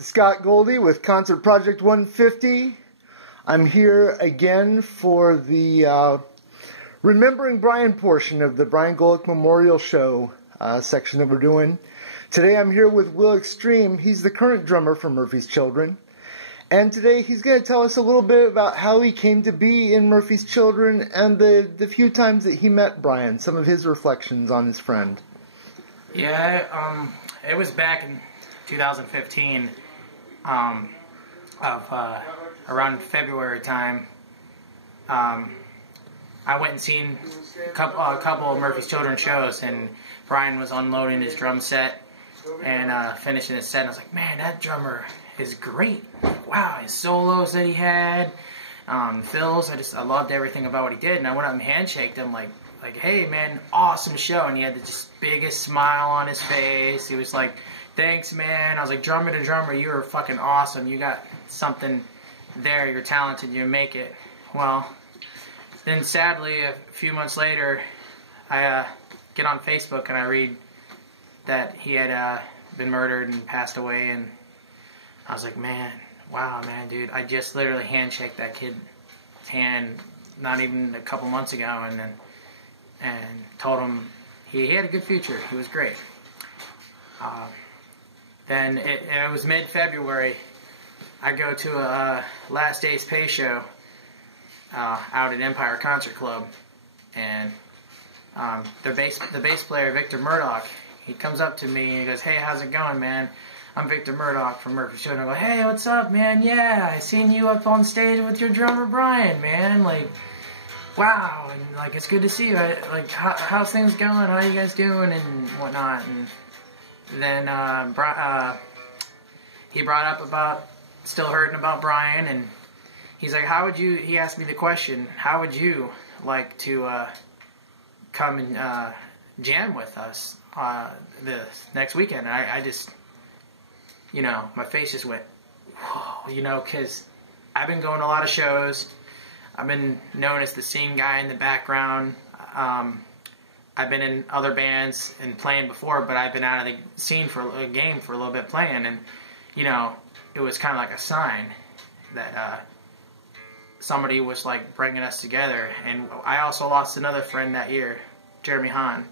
Scott Goldie with Concert Project 150. I'm here again for the Remembering Brian portion of the Brian Golec Memorial Show section that we're doing. Today I'm here with Will Extream. He's the current drummer for Murphy's Children. And today he's going to tell us a little bit about how he came to be in Murphy's Children and the few times that he met Brian, some of his reflections on his friend. Yeah, it was back in 2015. Around February time, I went and seen a couple of Murphy's Children shows, and Brian was unloading his drum set and finishing his set, and I was like, man, that drummer is great. Wow, his solos that he had, fills, I loved everything about what he did, and I went up and handshaked him like, hey man, awesome show, and he had the just biggest smile on his face. He was like, thanks, man. I was like, drummer to drummer, you are fucking awesome. You got something there. You're talented. You make it. Well, then sadly, a few months later, I get on Facebook and I read that he had been murdered and passed away, and I was like, man, wow, man, dude. I just literally handshaked that kid's hand not even a couple months ago, and told him he had a good future. He was great. Then it was mid-February. I go to a Last Days Pay show out at Empire Concert Club, and the bass player, Victor Murdoch, he comes up to me and he goes, hey, how's it going, man? I'm Victor Murdoch from Murphy's Children. I go, hey, what's up, man? Yeah, I seen you up on stage with your drummer Brian, man. Like, wow, and like it's good to see you. Like, how's things going? How you guys doing and whatnot? And then he brought up about still hurting about Brian, and he's like, he asked me the question, how would you like to come and jam with us the next weekend? And I just, my face just went, whoa, because I've been going to a lot of shows. I've been known as the scene guy in the background. I've been in other bands and playing before, but I've been out of the scene for a game for a little bit playing, and it was kind of like a sign that somebody was like bringing us together. And I also lost another friend that year, Jeremy Hahn.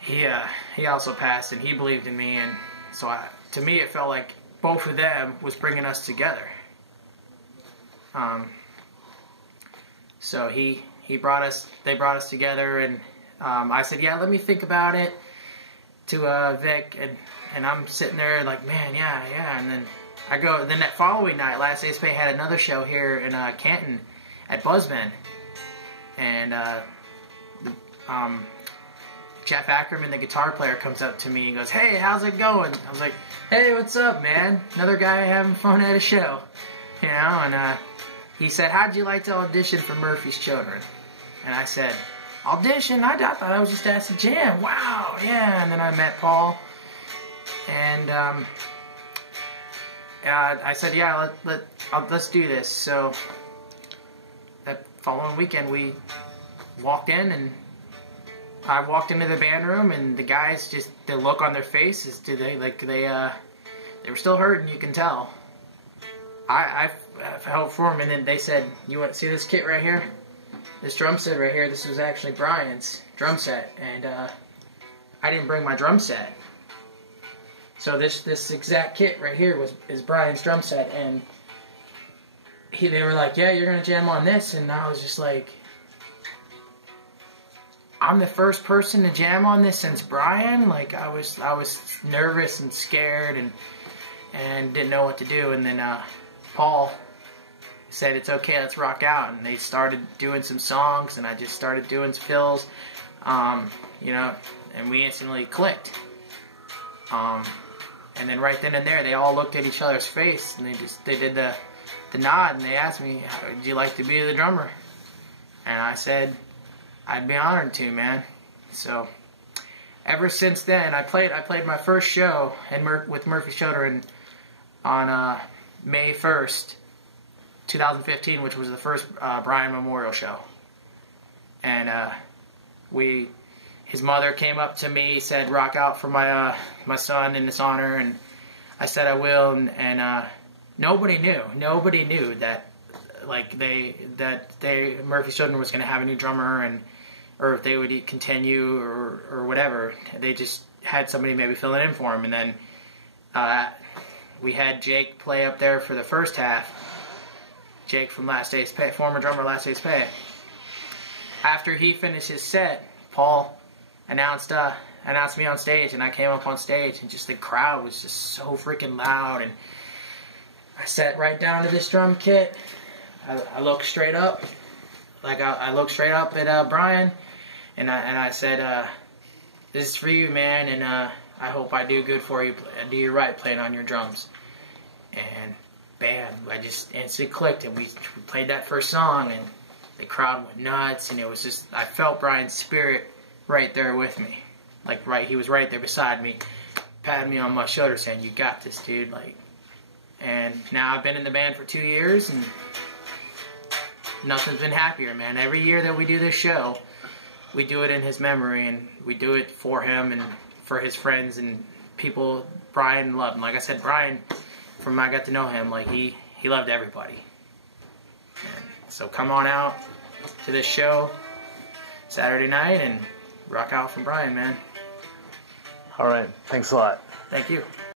He also passed, and he believed in me, and so to me it felt like both of them was bringing us together. So they brought us together, and I said, yeah, let me think about it to Vic, and I'm sitting there like, man, yeah, and then then that following night, Last Days Pay had another show here in Canton at Buzzman, and Jeff Ackerman, the guitar player, comes up to me and goes, hey, how's it going? I was like, hey, what's up, man? Another guy having fun at a show, and he said, how'd you like to audition for Murphy's Children? And I said, audition? I thought I was just asked to jam. Wow, yeah. And then I met Paul, and I said, yeah, let's do this. So that following weekend, we walked in, and I walked into the band room, and the guys, just the look on their faces, they were still hurting. You can tell. I felt for them, and then they said, you want to see this kit right here? This drum set right here, this was actually Brian's drum set, and I didn't bring my drum set. So this exact kit right here is Brian's drum set, and they were like, yeah, you're going to jam on this, and I was just like, I'm the first person to jam on this since Brian? Like, I was nervous and scared and didn't know what to do, and then Paul said, it's okay, let's rock out, and they started doing some songs, and I just started doing some fills, and we instantly clicked, and then right then and there, they all looked at each other's face, and they did the nod, and they asked me, would you like to be the drummer? And I said, I'd be honored to, man. So ever since then, I played my first show with Murphy's Children on May 1st, 2015, which was the first Brian Memorial show. And his mother came up to me, said, rock out for my son in this honor, and I said I will, and nobody knew that Murphy's Children was going to have a new drummer, or if they would continue or whatever. They just had somebody maybe filling in for him, and then we had Jake play up there for the first half. Jake from Last Days Pay, former drummer Last Days Pay. After he finished his set, Paul announced me on stage, and I came up on stage, and just the crowd was just so freaking loud, and I sat right down to this drum kit. I looked straight up, I looked straight up at Brian, and I said, "This is for you, man, and I hope I do good for you. Do you right playing on your drums." And bam, I just instantly clicked, and we played that first song, and the crowd went nuts, and it was just, I felt Brian's spirit right there with me. He was right there beside me, patting me on my shoulder saying, "You got this, dude." And now I've been in the band for 2 years, and nothing's been happier, man. Every year that we do this show, we do it in his memory, and we do it for him and for his friends and people Brian loved. And like I said, Brian, from when I got to know him, he loved everybody. And so come on out to this show Saturday night and rock out from Brian, man. All right. Thanks a lot. Thank you.